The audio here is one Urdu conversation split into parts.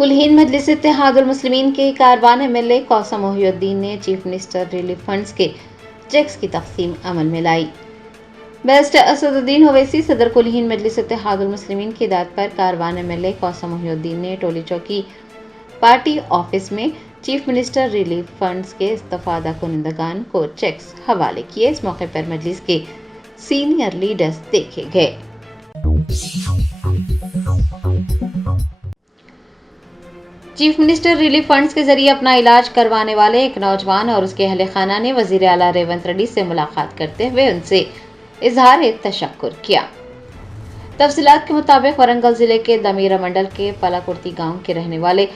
کل ہند مجلس اتحاد المسلمین کے کاروان MLA قاسم محی الدین نے چیف منسٹر ریلیف فنڈز کے چیکس کی تقسیم عمل میں لائی۔ بیرسٹر اسد الدین اویسی صدر کل ہند مجلس اتحاد المسلمین کی ہدایت پر کاروان MLA قاسم محی الدین نے ٹولی چوکی پارٹی آفس میں چیف منسٹر ریلیف فنڈز کے استفادہ کنندگان کو چیکس حوالے کیے۔ اس موقع پر مجلس کے سینئر لیڈرز دیکھے گئے۔ چیف منسٹر ریلیف فنڈز کے ذریعے اپنا علاج کروانے والے ایک نوجوان اور اس کے اہل خانہ نے وزیر اعلیٰ ریونت ریڈی سے ملاقات کرتے ہوئے ان سے اظہار تشکر کیا۔ تفصیلات کے مطابق ورنگل ضلع کے دمیرا منڈل کے پلاکرتی گاؤں کے رہنے والے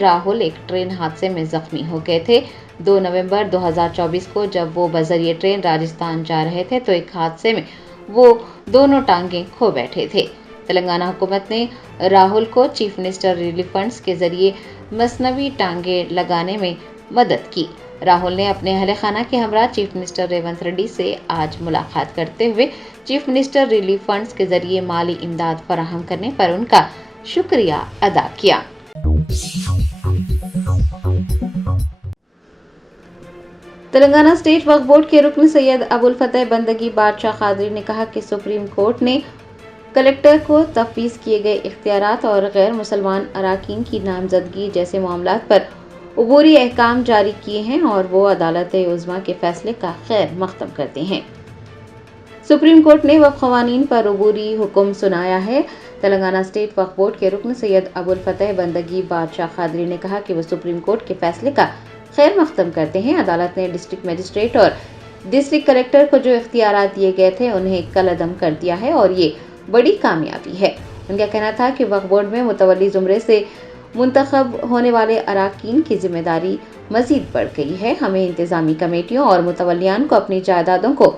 راہل ایک ٹرین حادثے میں زخمی ہو گئے تھے۔ 2 نومبر 2024 کو جب وہ بذریعہ ٹرین راجستھان جا رہے تھے تو ایک حادثے میں وہ دونوں ٹانگیں کھو بیٹھے تھے۔ تلنگانہ حکومت نے راہل کو چیف منسٹر ریلیف فنڈز کے ذریعے مصنوعی ٹانگیں لگانے میں مدد کی۔ راہل نے اپنے اہل خانہ کے ہمراہ چیف منسٹر ریونت ریڈی سے آج ملاقات کرتے ہوئے چیف منسٹر ریلیف فنڈز کے ذریعے مالی امداد فراہم کرنے پر ان کا شکریہ ادا کیا۔ تلنگانہ اسٹیٹ وقف بورڈ کے رکن سید ابوالفتح بندگی بادشاہ قادری نے کہا کہ سپریم کورٹ نے کلکٹر کو تفویض کیے گئے اختیارات اور غیر مسلمان اراکین کی نامزدگی جیسے معاملات پر عبوری احکام جاری کیے ہیں اور وہ عدالت عظمیٰ کے فیصلے کا خیر مقدم کرتے ہیں۔ سپریم کورٹ نے وقف قوانین پر عبوری حکم سنایا ہے۔ تلنگانہ اسٹیٹ وقف بورڈ کے رکن سید ابوالفتح بندگی بادشاہ قادری نے کہا کہ وہ سپریم کورٹ کے فیصلے کا خیر مقدم کرتے ہیں۔ عدالت نے ڈسٹرکٹ مجسٹریٹ اور ڈسٹرکٹ کلکٹر کو جو اختیارات دیے گئے تھے انہیں کالعدم کر دیا ہے اور یہ بڑی کامیابی ہے۔ ان کا کہنا تھا کہ وقف بورڈ میں متولی زمرے سے منتخب ہونے والے اراکین کی ذمہ داری مزید بڑھ گئی ہے۔ ہمیں انتظامی کمیٹیوں اور متولیان کو اپنی جائیدادوں کو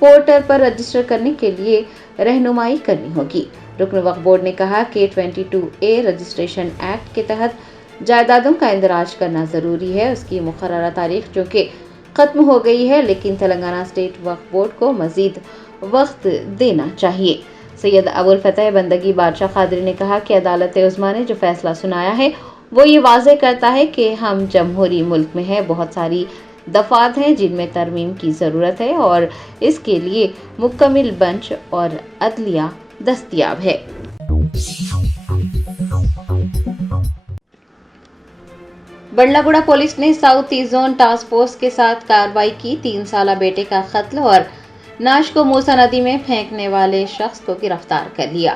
پورٹل پر رجسٹر کرنے کے لیے رہنمائی کرنی ہوگی۔ رکن وقف بورڈ نے کہا کہ 22A رجسٹریشن ایکٹ کے تحت جائیدادوں کا اندراج کرنا ضروری ہے۔ اس کی مقررہ تاریخ جو کہ ختم ہو گئی ہے لیکن تلنگانہ اسٹیٹ وقف بورڈ کو مزید وقت دینا چاہیے۔ سید ابوالفتح بندگی بادشاہ قادری نے کہا کہ عدالت عظمیٰ نے جو فیصلہ سنایا ہے وہ یہ واضح کرتا ہے کہ ہم جمہوری ملک میں ہیں۔ بہت ساری دفعات ہیں جن میں ترمیم کی ضرورت ہے اور اس کے لیے مکمل بنچ اور عدلیہ دستیاب ہے۔ بنڈلہ گوڑہ پولیس نے south east zone task force کے ساتھ کارروائی کی۔ 3 سالہ بیٹے کا قتل اور نعش کو موسیٰ ندی میں پھینکنے والے شخص کو گرفتار کر لیا۔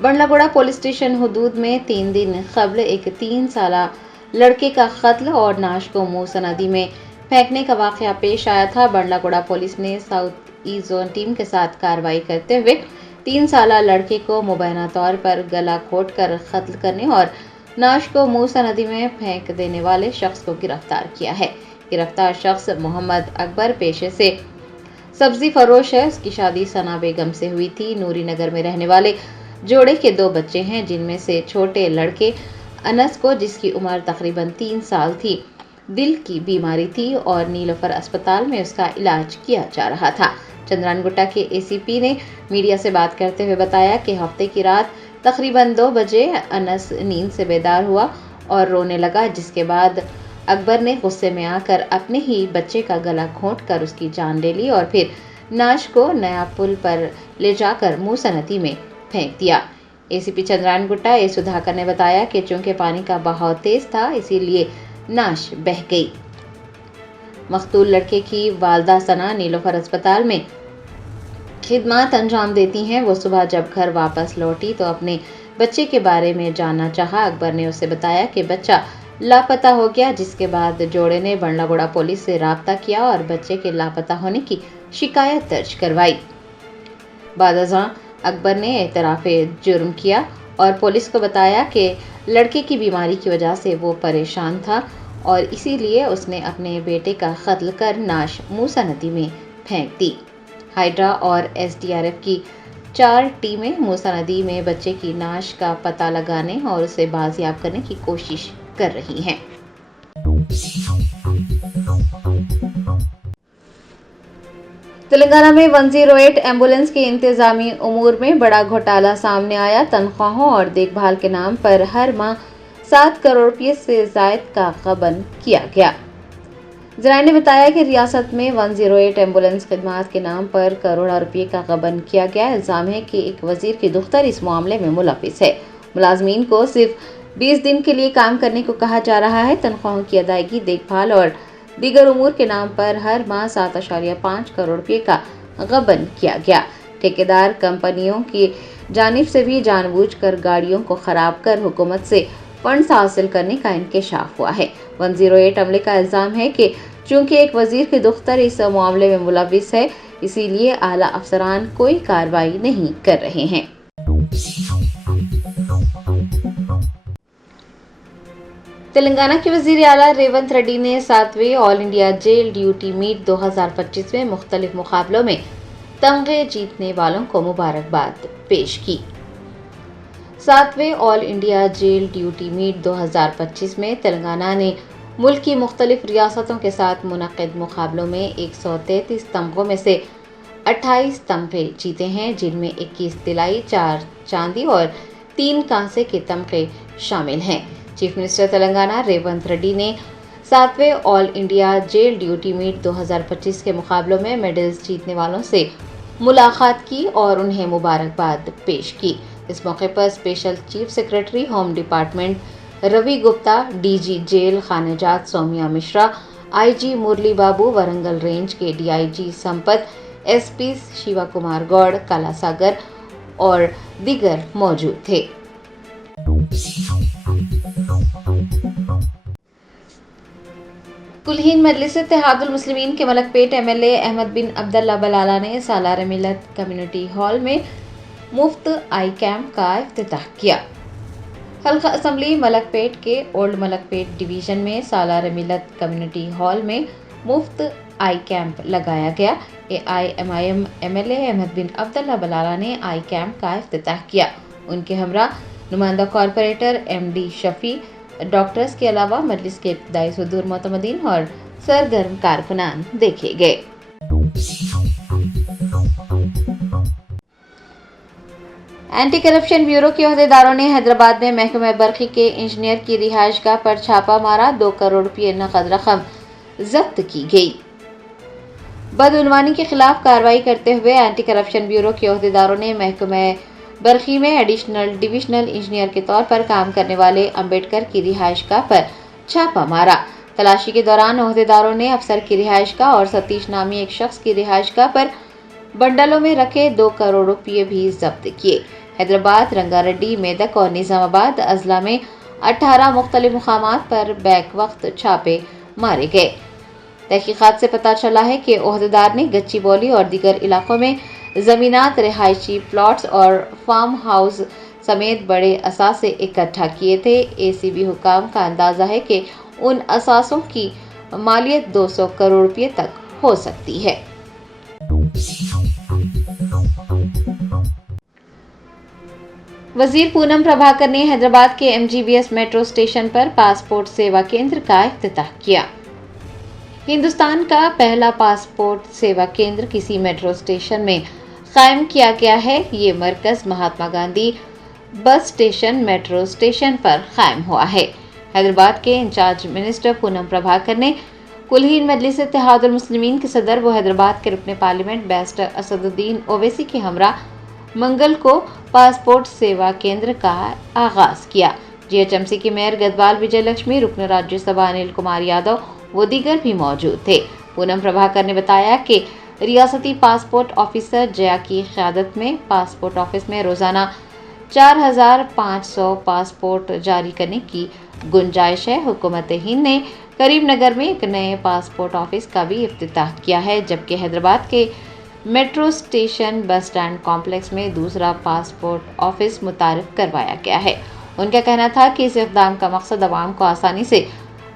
بنڈلہ گوڑہ پولیس اسٹیشن حدود میں 3 دن قبل ایک 3 سالہ لڑکے کا قتل اور نعش کو موسیٰ ندی میں پھینکنے کا واقعہ پیش آیا تھا۔ بنڈلہ گوڑہ پولیس نے ساؤتھ ایسٹ زون ٹیم کے ساتھ کارروائی کرتے ہوئے 3 سالہ لڑکے کو مبینہ طور پر گلا گھونٹ کر قتل کرنے اور نعش کو موسیٰ ندی میں پھینک دینے والے شخص کو گرفتار کیا ہے۔ گرفتار شخص محمد اکبر پیشے سے سبزی فروش ہے۔ اس کی شادی ثنا بیگم سے ہوئی تھی۔ نوری نگر میں رہنے والے جوڑے کے 2 بچے ہیں جن میں سے چھوٹے لڑکے انس کو جس کی عمر تقریباً 3 سال تھی دل کی بیماری تھی اور نیلوفر اسپتال میں اس کا علاج کیا جا رہا تھا۔ چندران گٹا کے ACP نے میڈیا سے بات کرتے ہوئے بتایا کہ ہفتے کی رات تقریباً 2 بجے انس نیند سے بیدار ہوا اور رونے لگا جس کے بعد اکبر نے غصے میں آ کر اپنے ہی بچے کا گلا گھونٹ کر اس کی جان لے لی اور پھر نعش کو نیا پل پر لے جا کر موسیٰ ندی میں پھینک دیا۔ ACP چندران گٹا سدھاکر نے بتایا کہ چونکہ پانی کا بہاؤ تیز تھا اسی لیے نعش بہہ گئی۔ مقتول لڑکے کی والدہ ثنا نیلوفر اسپتال میں خدمات انجام دیتی ہیں۔ وہ صبح جب گھر واپس لوٹی تو اپنے بچے کے بارے میں جاننا چاہا۔ اکبر نے اسے بتایا کہ بچہ لاپتہ ہو گیا جس کے بعد جوڑے نے بنڈلہ گوڑہ پولیس سے رابطہ کیا اور بچے کے لاپتہ ہونے کی شکایت درج کروائی۔ بعد ازاں اکبر نے اعتراف جرم کیا اور پولیس کو بتایا کہ لڑکے کی بیماری کی وجہ سے وہ پریشان تھا اور اسی لیے اس نے اپنے بیٹے کا قتل کر نعش موسیٰ ندی میں پھینک دی۔ ہائیڈرا اور SDRF کی 4 ٹیمیں موسیٰ ندی میں بچے کی نعش کا پتہ لگانے اور اسے بازیاب کرنے کی کوشش کر رہی ہیں۔ تلنگانہ میں 108 ایمبولینس کے انتظامی امور میں بڑا گھوٹالہ سامنے آیا۔ تنخواہوں اور دیکھ بھال کے نام پر ہر ماہ 7 کروڑ روپے سے زائد کا غبن کیا گیا۔ ذرائع نے بتایا کہ ریاست میں 108 ایمبولینس خدمات کے نام پر کروڑوں روپے کا غبن کیا گیا۔ الزام ہے کہ ایک وزیر کی دختر اس معاملے میں ملوث ہے۔ ملازمین کو صرف 20 دن کے لیے کام کرنے کو کہا جا رہا ہے۔ تنخواہوں کی ادائیگی، دیکھ بھال اور دیگر امور کے نام پر ہر ماہ 7.5 کروڑ روپے کا غبن کیا گیا۔ ٹھیکیدار کمپنیوں کی جانب سے بھی جان بوجھ کر گاڑیوں کو خراب کر حکومت سے فنڈز حاصل کرنے کا انکشاف ہوا ہے۔ 108 عملے کا الزام ہے کہ چونکہ ایک وزیر کی دختر اس معاملے میں ملوث ہے، اسی لیے اعلیٰ افسران کوئی کارروائی نہیں کر رہے ہیں۔ تلنگانہ کے وزیر اعلیٰ ریونت ریڈی نے 7ویں آل انڈیا جیل ڈیوٹی میٹ 2025 میں مختلف مقابلوں میں تمغے جیتنے والوں کو مبارکباد پیش کی۔ 7ویں آل انڈیا جیل ڈیوٹی میٹ 2025 میں تلنگانہ نے ملک کی مختلف ریاستوں کے ساتھ منعقد مقابلوں میں 133 تمغوں میں سے 28 تمغے جیتے ہیں، جن میں 21 طلائی، 4 چاندی اور 3 کانسے کے تمغے شامل ہیں۔ چیف منسٹر تلنگانہ ریونت ریڈی نے 7ویں آل انڈیا جیل ڈیوٹی میٹ 2025 کے مقابلوں میں میڈلز جیتنے والوں سے ملاقات کی اور انہیں مبارکباد پیش کی۔ اس موقع پر special chief secretary home department Ravi Gupta, D G jail خانہ جات Soumya Mishra, I G Murali Babu, Warangal range کے D I G Sampath, S P Shiva Kumar Goud, Kala Sagar اور دیگر موجود تھے۔ کلہین مجلس اتحاد المسلمین کے ملک پیٹ M L A Ahmed bin Abdullah Balala نے سالار ملت کمیونٹی ہال میں مفت آئی کیمپ کا افتتاح کیا۔ حلقہ اسمبلی ملک پیٹ کے اولڈ ملک پیٹ ڈویژن میں سالار ملت کمیونٹی ہال میں مفت آئی کیمپ لگایا گیا۔ AIMIM M L A Ahmed bin Abdullah Balala نے آئی کیمپ کا افتتاح کیا۔ ان کے ہمراہ نمائندہ کارپوریٹر ایم ڈی شفیع، ڈاکٹرز کے علاوہ مجلس کے ابتدائی صدور معتمدین اور سرگرم کارکنان دیکھے گئے۔ اینٹی کرپشن بیورو کے عہدیداروں نے حیدرآباد میں محکمہ برقی کے انجینئر کی رہائش گاہ پر چھاپہ مارا۔ 2 کروڑ روپے نقد رقم ضبط کی گئی۔ بدعنوانی کے خلاف کارروائی کرتے ہوئے اینٹی کرپشن بیورو کے عہدیداروں نے محکمہ برقی میں ایڈیشنل ڈویژنل انجینئر کے طور پر کام کرنے والے امبیڈکر کی رہائش گاہ پر چھاپہ مارا۔ تلاشی کے دوران عہدیداروں نے افسر کی رہائش گاہ اور ستیش نامی ایک شخص کی رہائش گاہ پر بنڈلوں میں رکھے 2 کروڑ روپے بھی ضبط کیے۔ حیدرآباد، رنگا ریڈی، میدک اور نظام آباد اضلاع میں 18 مختلف مقامات پر بیک وقت چھاپے مارے گئے۔ تحقیقات سے پتہ چلا ہے کہ عہدیدار نے گچی بولی اور دیگر علاقوں میں زمینات، رہائشی پلاٹس اور فارم ہاؤس سمیت بڑے اثاثے اکٹھا کیے تھے۔ ACB حکام کا اندازہ ہے کہ ان اثاثوں کی مالیت 200 کروڑ روپے تک ہو سکتی ہے۔ وزیر پونم پربھاکر نے حیدرآباد کے MGBS میٹرو اسٹیشن پر پاسپورٹ سیوا کیندر کا افتتاح کیا۔ ہندوستان کا پہلا پاسپورٹ سیوا کیندر کسی میٹرو اسٹیشن میں قائم کیا گیا ہے۔ یہ مرکز Mahatma Gandhi bus station metro station پر قائم ہوا ہے۔ حیدرآباد کے انچارج منسٹر پونم پربھاکر نے کلہین مجلس اتحاد المسلمین کے صدر و حیدرآباد کے رکن پارلیمنٹ بیرسٹر اسد الدین اویسی کے ہمراہ منگل کو پاسپورٹ سیوا کیندر کا آغاز کیا۔ GHMC کے میئر گدوال وجے لکشمی، رکن راجیہ سبھا انل کمار یادو و دیگر بھی موجود تھے۔ پونم پربھاکر نے بتایا کہ ریاستی پاسپورٹ آفیسر جیا کی قیادت میں پاسپورٹ آفس میں روزانہ 4500 پاسپورٹ جاری کرنے کی گنجائش ہے۔ حکومت ہند نے کریم نگر میں ایک نئے پاسپورٹ آفس کا بھی افتتاح کیا ہے، جبکہ حیدرآباد کے metro station bus stand complex میں دوسرا پاسپورٹ آفس متعارف کروایا گیا ہے۔ ان کا کہنا تھا کہ اس اقدام کا مقصد عوام کو آسانی سے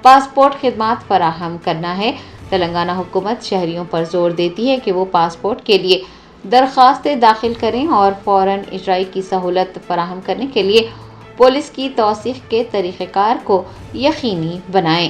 پاسپورٹ خدمات فراہم کرنا ہے۔ تلنگانہ حکومت شہریوں پر زور دیتی ہے کہ وہ پاسپورٹ کے لیے درخواستیں داخل کریں اور فوراً اجرائی کی سہولت فراہم کرنے کے لیے پولیس کی توثیق کے طریقہ کار کو یقینی بنائیں۔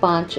5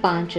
5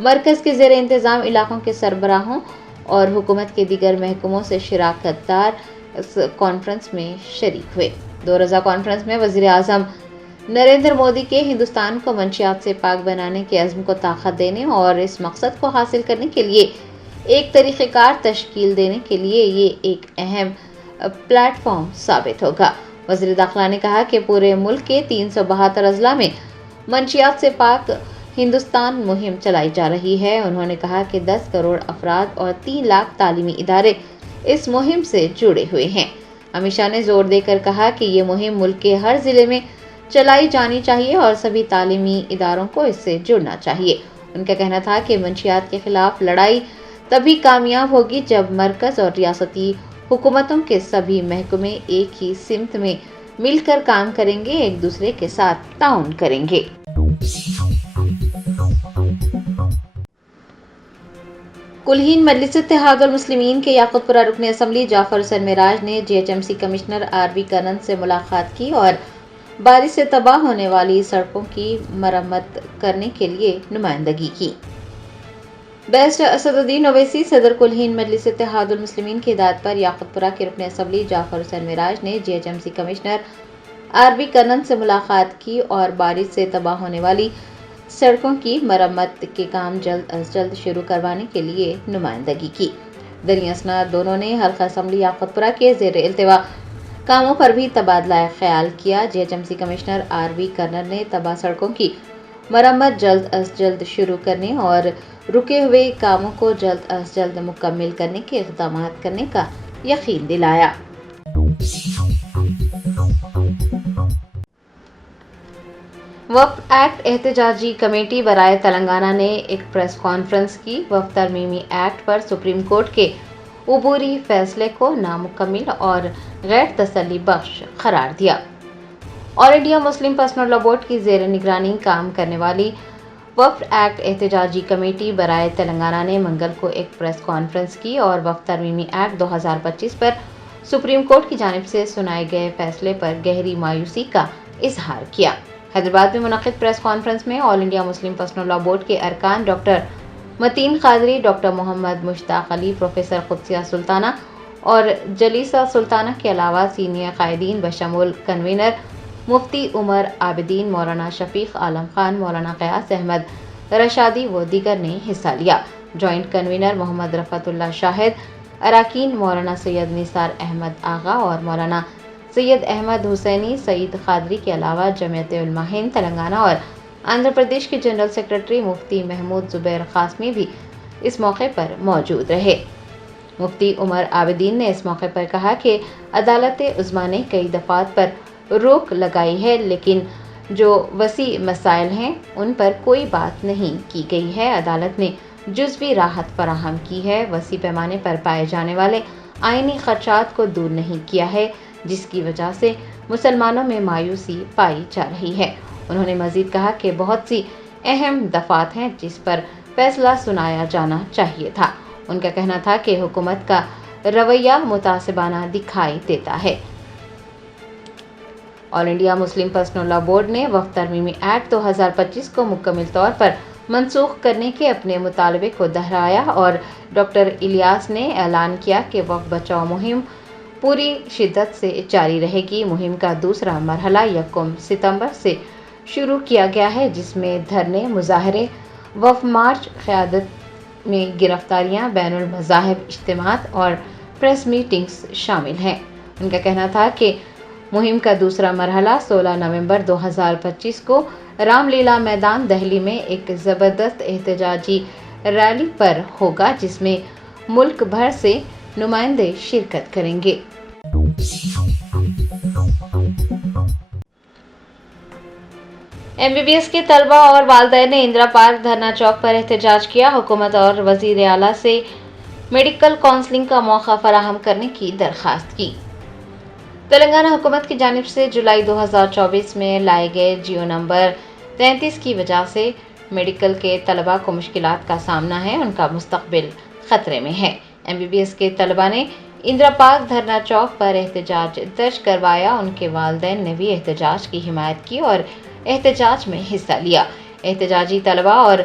مرکز کے زیر انتظام علاقوں کے سربراہوں اور حکومت کے دیگر محکموں سے شراکت دار اس کانفرنس میں شریک ہوئے۔ دو روزہ کانفرنس میں وزیر اعظم نریندر مودی کے ہندوستان کو منشیات سے پاک بنانے کے عزم کو طاقت دینے اور اس مقصد کو حاصل کرنے کے لیے ایک طریقہ کار تشکیل دینے کے لیے یہ ایک اہم پلیٹ فارم ثابت ہوگا۔ وزیر داخلہ نے کہا کہ پورے ملک کے 372 اضلاع میں منشیات سے پاک ہندوستان مہم چلائی جا رہی ہے۔ انہوں نے کہا کہ 10 کروڑ افراد اور 3 لاکھ تعلیمی ادارے اس مہم سے جڑے ہوئے ہیں۔ امت شاہ نے زور دے کر کہا کہ یہ مہم ملک کے ہر ضلع میں چلائی جانی چاہیے اور سبھی تعلیمی اداروں کو اس سے جڑنا چاہیے۔ ان کا کہنا تھا کہ منشیات کے خلاف لڑائی تبھی کامیاب ہوگی جب مرکز اور ریاستی حکومتوں کے سبھی محکمے ایک ہی سمت میں مل کر کام کریں گے، ایک دوسرے کے ساتھ تعاون کریں گے۔ کلہین مجلس اتحاد المسلمین کے یاقوت پورہ رکن اسمبلی جعفر حسین معراج نے GHMC کمشنر RV کنن سے ملاقات کی اور بارش سے تباہ ہونے والی سڑکوں کی مرمت کرنے کے لیے نمائندگی کی۔ بیرسٹر اسد الدین اویسی صدر کلہین مجلس اتحاد المسلمین کی ہدایت پر یاقوت پورہ کے رکن اسمبلی جعفر حسین معراج نے GHMC کمشنر RV کنن سے ملاقات کی اور بارش سے تباہ ہونے والی سڑکوں کی مرمت کے کام جلد از جلد شروع کروانے کے لیے نمائندگی کی۔ دریں اثنا دونوں نے حلقہ اسمبلی یاقوت پورہ کے زیر التواء کاموں پر بھی تبادلہ خیال کیا۔ GHMC کمشنر RV کنن نے تباہ سڑکوں کی مرمت جلد از جلد شروع کرنے اور رکے ہوئے کاموں کو جلد از جلد مکمل کرنے کے اقدامات کرنے کا یقین دلایا۔ وقف ایکٹ احتجاجی کمیٹی برائے تلنگانہ نے ایک پریس کانفرنس کی۔ وقف ترمیمی ایکٹ پر سپریم کورٹ کے عبوری فیصلے کو نامکمل اور غیر تسلی بخش قرار دیا۔ آل انڈیا مسلم پرسنل لا بورڈ کی زیر نگرانی کام کرنے والی وقف ایکٹ احتجاجی کمیٹی برائے تلنگانہ نے منگل کو ایک پریس کانفرنس کی اور وقف ترمیمی ایکٹ 2025 پر سپریم کورٹ کی جانب سے سنائے گئے فیصلے پر گہری مایوسی کا اظہار کیا۔ حیدرآباد میں منعقد پریس کانفرنس میں آل انڈیا مسلم پرسنل لا بورڈ کے ارکان ڈاکٹر متین قادری، ڈاکٹر محمد مشتاق علی، پروفیسر قدسیہ سلطانہ اور جلیسہ سلطانہ کے علاوہ سینئر قائدین بشمول کنوینر مفتی عمر عابدین، مولانا شفیق عالم خان، مولانا قیاس احمد رشادی و دیگر نے حصہ لیا۔ جوائنٹ کنوینر محمد رفعت اللہ شاہد، اراکین مولانا سید نثار احمد آغا اور مولانا سید احمد حسینی سعید قادری کے علاوہ جمعیت علماء ہند تلنگانہ اور آندھرا پردیش کے جنرل سیکرٹری مفتی محمود زبیر قاسمی بھی اس موقع پر موجود رہے۔ مفتی عمر عابدین نے اس موقع پر کہا کہ عدالت عظمیٰ نے کئی دفعات پر روک لگائی ہے، لیکن جو وسیع مسائل ہیں ان پر کوئی بات نہیں کی گئی ہے۔ عدالت نے جزوی راحت فراہم کی ہے، وسیع پیمانے پر پائے جانے والے آئینی خدشات کو دور نہیں کیا ہے، جس کی وجہ سے مسلمانوں میں مایوسی پائی جا رہی ہے۔ انہوں نے مزید کہا کہ بہت سی اہم دفعات ہیں جس پر فیصلہ سنایا جانا چاہیے تھا۔ ان کا کہنا تھا کہ حکومت کا رویہ متعصبانہ دکھائی دیتا ہے۔ آل انڈیا مسلم پرسنل لا بورڈ نے وقف ترمیمی ایکٹ 2025 کو مکمل طور پر منسوخ کرنے کے اپنے مطالبے کو دہرایا اور ڈاکٹر الیاس نے اعلان کیا کہ وقف بچاؤ مہم پوری شدت سے جاری رہے گی۔ مہم کا دوسرا مرحلہ 1 ستمبر سے شروع کیا گیا ہے، جس میں دھرنے، مظاہرے، وقف مارچ، قیادت میں گرفتاریاں، بین المذاہب اجتماعات اور پریس میٹنگز شامل ہیں۔ ان کا کہنا تھا کہ مہم کا دوسرا مرحلہ 16 نومبر 2025 کو رام لیلا میدان دہلی میں ایک زبردست احتجاجی ریلی پر ہوگا، جس میں ملک بھر سے نمائندے شرکت کریں گے۔ MBBS کے طلبہ اور والدین نے اندرا پارک دھرنا چوک پر احتجاج کیا۔ حکومت اور وزیر اعلیٰ سے میڈیکل کونسلنگ کا موقع فراہم کرنے کی درخواست کی۔ تلنگانہ حکومت کی جانب سے جولائی 2024 میں لائے گئے جیو نمبر 33 کی وجہ سے میڈیکل کے طلبہ کو مشکلات کا سامنا ہے، ان کا مستقبل خطرے میں ہے۔ MBBS کے طلبہ نے اندرا پارک دھرنا چوک پر احتجاج درج کروایا۔ ان کے والدین نے بھی احتجاج کی حمایت کی اور احتجاج میں حصہ لیا۔ احتجاجی طلبہ اور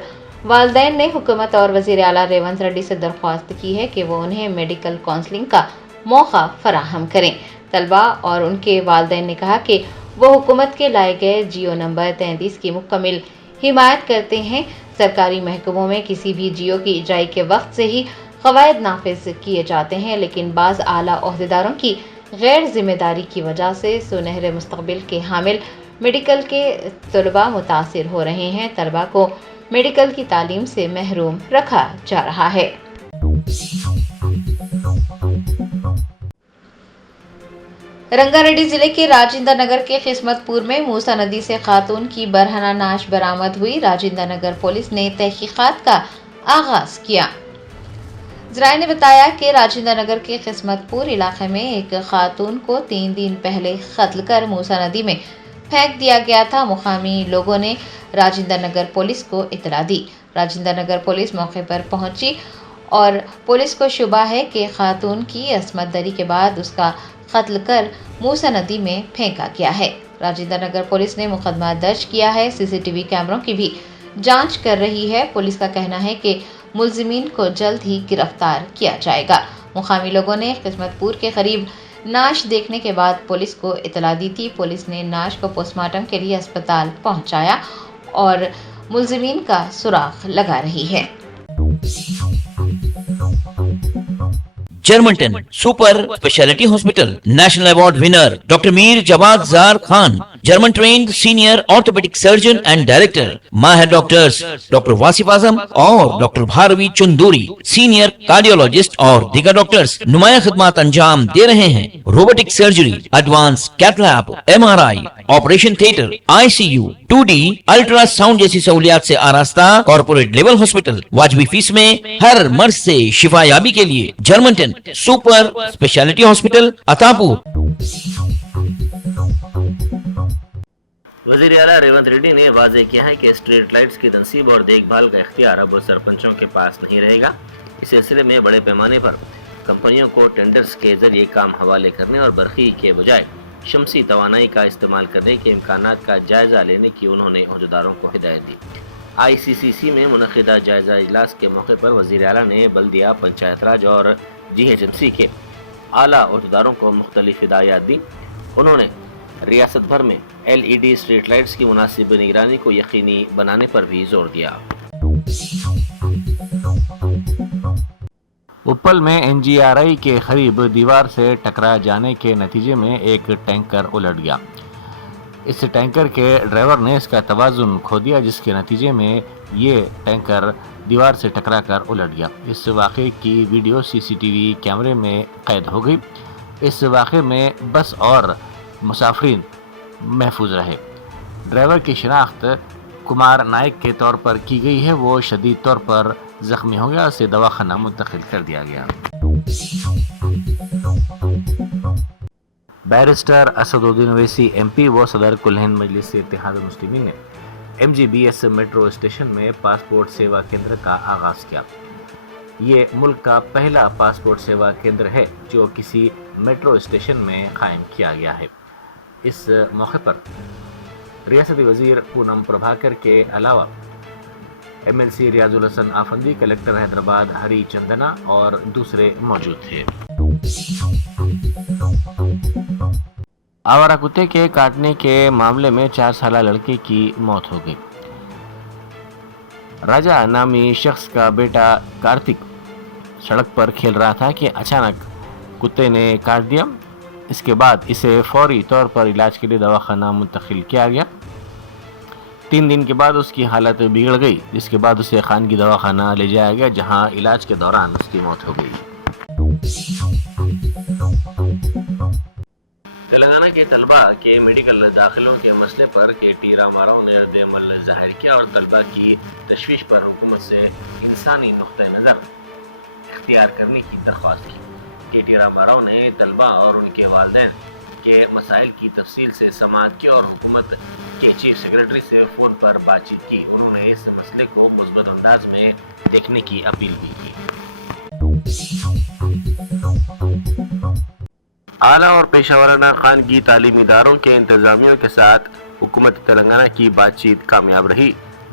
والدین نے حکومت اور وزیر اعلیٰ ریونت ریڈی سے درخواست کی ہے کہ وہ انہیں میڈیکل کاؤنسلنگ کا موقع فراہم کریں۔ طلبہ اور ان کے والدین نے کہا کہ وہ حکومت کے لائے گئے جیو نمبر 33 کی مکمل حمایت کرتے ہیں۔ سرکاری محکموں میں کسی بھی جیو کی اجرائی کے وقت سے ہی قواعد نافذ کیے جاتے ہیں، لیکن بعض اعلیٰ عہدیداروں کی غیر ذمہ داری کی وجہ سے سنہرے مستقبل کے حامل میڈیکل کے طلباء متاثر ہو رہے ہیں۔ طلباء کو میڈیکل کی تعلیم سے محروم رکھا جا رہا ہے۔ رنگا ریڈی ضلع کے راجندر نگر کے قسمت پور میں موسیٰ ندی سے خاتون کی برہنہ نعش برآمد ہوئی۔ راجندر نگر پولیس نے تحقیقات کا آغاز کیا۔ ذرائع نے بتایا کہ راجندر نگر کے قسمت پور علاقے میں ایک خاتون کو 3 دن پہلے قتل کر موسیٰ ندی میں پھینک دیا گیا تھا۔ مقامی لوگوں نے راجندر نگر پولیس کو اطلاع دی۔ راجندر نگر پولیس موقع پر پہنچی اور پولیس کو شبہ ہے کہ خاتون کی عصمت دری کے بعد اس کا قتل کر موسیٰ ندی میں پھینکا گیا ہے۔ راجندر نگر پولیس نے مقدمہ درج کیا ہے۔ CCTV کیمروں کی بھی جانچ کر رہی ہے۔ پولیس کا کہنا ہے کہ ملزمین کو جلد ہی گرفتار کیا جائے گا۔ مقامی لوگوں نے قسمت پور کے قریب نعش دیکھنے کے بعد پولیس کو اطلاع دی تھی۔ پولیس نے نعش کو پوسٹ مارٹم کے لیے اسپتال پہنچایا اور ملزمین کا سراغ لگا رہی ہے۔ جرمنٹن super speciality hospital national award winner doctor Mir Jawad Zar Khan, German trained senior orthopaedic surgeon and director, ماہر ڈاکٹرز ڈاکٹر واصف اعظم اور doctor Bharavi Chanduri, senior cardiologist اور دیگر ڈاکٹرز نمایاں خدمات انجام دے رہے ہیں۔ Robotic surgery, advance cath lab, MRI، operation theatre, ICU، 2D ultrasound جیسی سہولیات سے آراستہ کارپوریٹ لیول ہاسپٹل، واجبی فیس میں ہر مرض سے شفا یابی کے لیے جرمنٹن سپر اسپیشلٹی ہاسپٹل عطاپور۔ وزیر اعلیٰ ریونت ریڈی نے واضح کیا ہے کہ اسٹریٹ لائٹس کی تنصیب اور دیکھ بھال کا اختیار اب سرپنچوں کے پاس نہیں رہے گا۔ اس سلسلے میں بڑے پیمانے پر کمپنیوں کو ٹینڈرز کے ذریعے کام حوالے کرنے اور برقی کے بجائے شمسی توانائی کا استعمال کرنے کے امکانات کا جائزہ لینے کی انہوں نے عہدیداروں کو ہدایت دی۔ ICCC میں منعقدہ جائزہ اجلاس کے موقع پر وزیر اعلیٰ نے بلدیہ، پنچایت راج اور GHMC کے اعلیٰ عہدیداروں کو مختلف ہدایات دی۔ انہوں نے ریاست بھر میں LED اسٹریٹ لائٹس کی مناسب نگرانی کو یقینی بنانے پر بھی زور دیا۔ اپل میں NGRI کے قریب دیوار سے ٹکرا جانے کے نتیجے میں ایک ٹینکر الٹ گیا۔ اس ٹینکر کے ڈرائیور نے اس کا توازن کھو دیا، جس کے نتیجے میں یہ ٹینکر دیوار سے ٹکرا کر الٹ گیا۔ اس واقعے کی ویڈیو CCTV کیمرے میں قید ہو گئی۔ اس واقعے میں بس اور مسافرین محفوظ رہے۔ ڈرائیور کی شناخت کمار نائک کے طور پر کی گئی ہے۔ وہ شدید طور پر زخمی ہو گیا، اسے دواخانہ منتقل کر دیا گیا۔ بیرسٹر اسدالدین اویسی MP و صدر کل ہند مجلس اتحاد المسلمین نے MGBS میٹرو اسٹیشن میں پاسپورٹ سیوا کیندر کا آغاز کیا۔ یہ ملک کا پہلا پاسپورٹ سیوا کیندر ہے جو کسی میٹرو اسٹیشن میں قائم کیا گیا ہے۔ اس موقع پر ریاستی وزیر پونم پربھاکر کے علاوہ MLC ریاض الحسن آفندی، کلکٹر حیدرآباد ہری چندنا اور دوسرے موجود تھے۔ آوارہ کتے کے کاٹنے کے معاملے میں 4 سالہ لڑکے کی موت ہو گئی۔ راجا نامی شخص کا بیٹا کارتک سڑک پر کھیل رہا تھا کہ اچانک کتے نے کاٹ دیا۔ اس کے بعد اسے فوری طور پر علاج کے لیے دواخانہ منتقل کیا گیا۔ 3 دن کے بعد اس کی حالت بگڑ گئی، جس کے بعد اسے خانگی دواخانہ لے جایا گیا، جہاں علاج کے دوران اس کی موت ہو گئی۔ تلنگانہ کے طلبہ کے میڈیکل داخلوں کے مسئلے پر KT راماراؤ نے رد عمل ظاہر کیا اور طلبہ کی تشویش پر حکومت سے انسانی نقطہ نظر اختیار کرنے کی درخواست کی۔ KT راماراؤ نے طلبہ اور ان کے والدین کے مسائل کی تفصیل سے سماعت کی اور حکومت کے چیف سیکرٹری سے فون پر بات چیت کی۔ انہوں نے اس مسئلے کو مثبت انداز میں دیکھنے کی اپیل بھی کی۔ اعلیٰ اور پیشہ ورانہ خانگی تعلیمی اداروں کے انتظامیوں کے ساتھ حکومت تلنگانہ کی بات چیت کامیاب رہی۔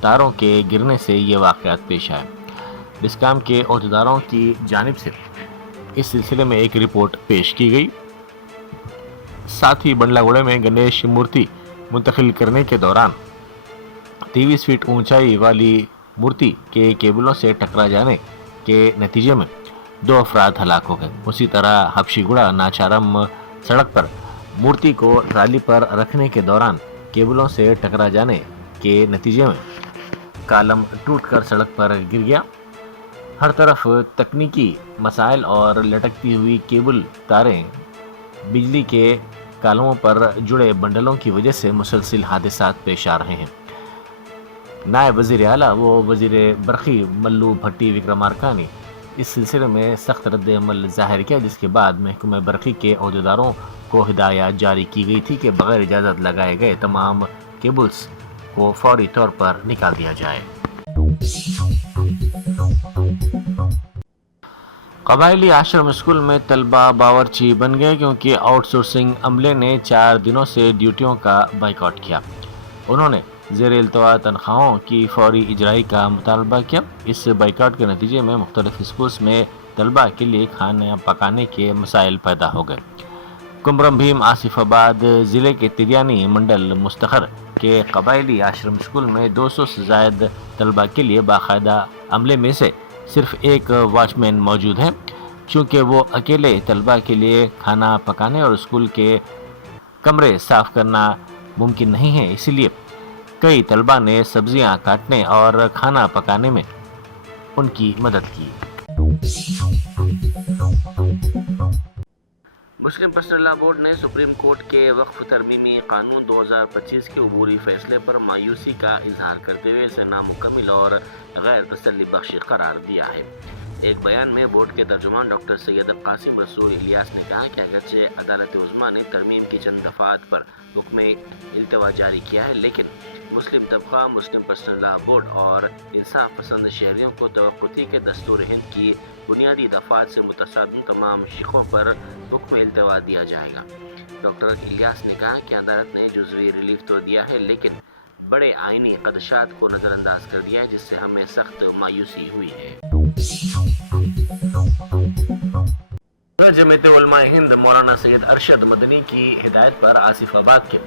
تاروں کے گرنے سے یہ واقعات پیش آئے۔ ڈسکام کے عہدیداروں کی جانب سے اس سلسلے میں ایک رپورٹ پیش کی گئی۔ ساتھ ہی بنڈلا گوڑے میں گنیش مورتی منتقل کرنے کے دوران 23 فٹ اونچائی والی مورتی کے کیبلوں سے ٹکرا جانے کے نتیجے میں 2 افراد ہلاک ہو گئے۔ اسی طرح حبشی گڑا ناچارم سڑک پر مورتی کو ٹرالی پر رکھنے کے دوران کیبلوں سے ٹکرا جانے کے نتیجے میں کالم ٹوٹ کر سڑک پر گر گیا۔ ہر طرف تکنیکی مسائل اور لٹکتی ہوئی کیبل تاریں بجلی کے کالموں پر جڑے بنڈلوں کی وجہ سے مسلسل حادثات پیش آ رہے ہیں۔ نائب وزیر اعلیٰ و وزیر برقی ملو بھٹی وکرمارکا نے اس سلسلے میں سخت رد عمل ظاہر کیا، جس کے بعد محکمہ برقی کے عہدیداروں کو ہدایات جاری کی گئی تھی کہ بغیر اجازت لگائے گئے تمام کیبلز کو فوری طور پر نکال دیا جائے۔ قبائلی آشرم اسکول میں طلبہ باورچی بن گئے کیونکہ آؤٹ سورسنگ عملے نے 4 دنوں سے ڈیوٹیوں کا بائیکاٹ کیا۔ انہوں نے زیر التوا تنخواہوں کی فوری اجرائی کا مطالبہ کیا۔ اس بائیکاٹ کے نتیجے میں مختلف اسکولز میں طلبہ کے لیے کھانا پکانے کے مسائل پیدا ہو گئے۔ کمرم بھیم آصف آباد ضلع کے تریانی منڈل مستخر کے قبائلی آشرم اسکول میں 200 سے زائد طلبہ کے لیے باقاعدہ عملے میں سے صرف ایک واچ مین موجود ہے۔ چونکہ وہ اکیلے طلبہ کے لیے کھانا پکانے اور اسکول کے کمرے صاف کرنا ممکن نہیں ہے، اسی لیے کئی طلبہ نے سبزیاں کاٹنے اور کھانا پکانے میں ان کی مدد کی۔ مسلم پرسنل لا بورڈ نے سپریم کورٹ کے وقف ترمیمی قانون 2025 کے عبوری فیصلے پر مایوسی کا اظہار کرتے ہوئے اسے نامکمل اور غیر تسلی بخش قرار دیا ہے۔ ایک بیان میں بورڈ کے ترجمان ڈاکٹر سید قاسم رسول الیاس نے کہا کہ اگرچہ عدالت عظمیٰ نے ترمیم کی چند دفعات پر حکم التوا جاری کیا ہے، لیکن مسلم طبقہ، مسلم پرسنل لا بورڈ اور انصاف پسند شہریوں کو توقع تھی کہ دستور ہند کی بنیادی دفعات سے متصادم تمام شقوں پر حکم التوا دیا جائے گا۔ ڈاکٹر الیاس نے کہا کہ عدالت نے جزوی ریلیف تو دیا ہے، لیکن بڑے آئینی خدشات کو نظر انداز کر دیا ہے، جس سے ہمیں سخت مایوسی ہوئی ہے۔ جمعیت علماء ہند مولانا سید ارشد مدنی کی ہدایت پر آصف آباد کے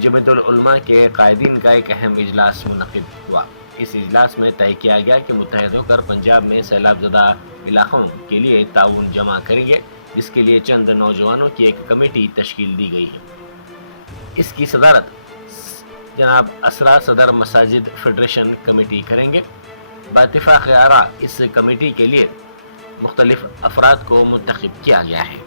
جمعیت العلماء کے قائدین کا ایک اہم اجلاس منعقد ہوا۔ اس اجلاس میں طے کیا گیا کہ متحد ہو کر پنجاب میں سیلاب زدہ علاقوں کے لیے تعاون جمع کریں گے، جس کے لیے چند نوجوانوں کی ایک کمیٹی تشکیل دی گئی ہے۔ اس کی صدارت جناب اسرا صدر مساجد فیڈریشن کمیٹی کریں گے۔ باتفاق آراء اس کمیٹی کے لیے مختلف افراد کو منتخب کیا گیا ہے۔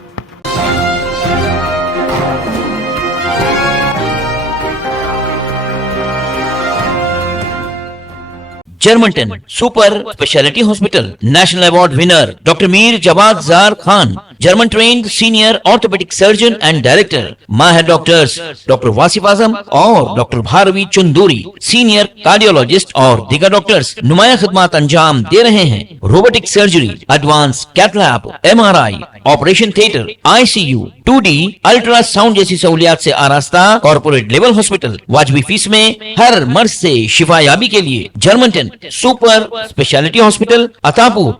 جرمنٹن super speciality hospital national award winner doctor Mir Jawad Zar Khan, German trained senior orthopaedic surgeon and director, ماہر ڈاکٹرز ڈاکٹر واصف اعظم اور doctor Bharavi Chanduri, senior cardiologist اور دیگر ڈاکٹرز نمایاں خدمات انجام دے رہے ہیں۔ Robotic surgery, advance cath lab, MRI، operation theatre, ICU، 2D ultrasound جیسی سہولیات سے آراستہ کارپوریٹ لیول ہاسپٹل، واجبی فیس میں ہر مرض سے شفا یابی کے لیے جرمنٹن سپر اسپیشلٹی ہاسپٹل، عطاپور،